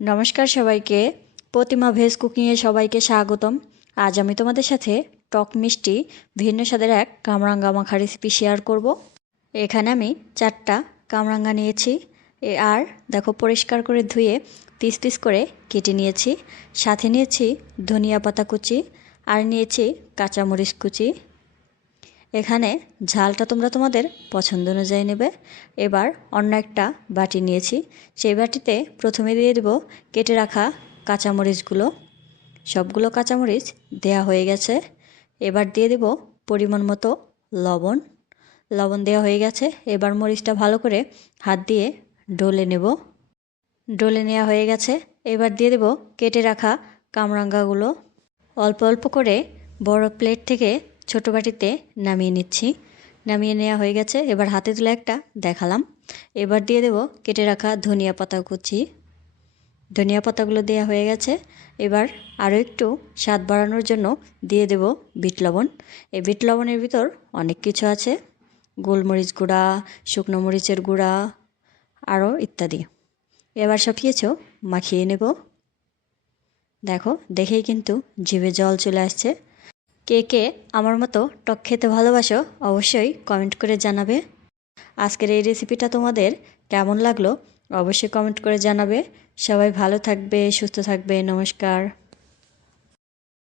নমস্কার সবাইকে। প্রতিমা ভেজ কুকিংয়ে সবাইকে স্বাগতম। আজ আমি তোমাদের সাথে টক মিষ্টি ভিন্ন স্বাদের এক কামরাঙ্গা মাখা রেসিপি শেয়ার করব। এখানে আমি 4টা কামরাঙ্গা নিয়েছি। আর দেখো, পরিষ্কার করে ধুয়ে পিস পিস করে কেটে নিয়েছি। সাথে নিয়েছি ধনিয়া পাতা কুচি আর নিয়েছি কাঁচামরিচ কুচি। এখানে ঝালটা তোমরা তোমাদের পছন্দ অনুযায়ী নেবে। এবার অন্য একটা বাটি নিয়েছি, সেই বাটিতে প্রথমে দিয়ে দেব কেটে রাখা কাঁচামরিচগুলো। সবগুলো কাঁচামরিচ দেয়া হয়ে গেছে। এবার দিয়ে দেব পরিমাণ মতো লবণ। লবণ দেওয়া হয়ে গেছে। এবার মরিচটা ভালো করে হাত দিয়ে ডলে নেব। ডলে নেওয়া হয়ে গেছে। এবার দিয়ে দেব কেটে রাখা কামরাঙ্গাগুলো। অল্প অল্প করে বড় প্লেট থেকে ছোট বাটিতে নামিয়ে নিচ্ছি। নামিয়ে নেওয়া হয়ে গেছে। এবার হাতে তুলে একটা দেখালাম। এবার দিয়ে দেব কেটে রাখা ধনিয়া পাতা কুচি। ধনিয়া পাতাগুলো দেওয়া হয়ে গেছে। এবার আরও একটু স্বাদ বাড়ানোর জন্য দিয়ে দেব বিট লবণ। এই বিট লবণের ভিতর অনেক কিছু আছে, গোলমরিচ গুঁড়া, শুকনো মরিচের গুঁড়া আরও ইত্যাদি। এবার সব কিছু মাখিয়ে নেব। দেখো, দেখেই কিন্তু জিভে জল চলে আসছে। কে কে আমার মতো টক খেতে ভালোবাসো অবশ্যই কমেন্ট করে জানাবে। আজকের এই রেসিপিটা তোমাদের কেমন লাগলো অবশ্যই কমেন্ট করে জানাবে। সবাই ভালো থাকবে, সুস্থ থাকবে। নমস্কার।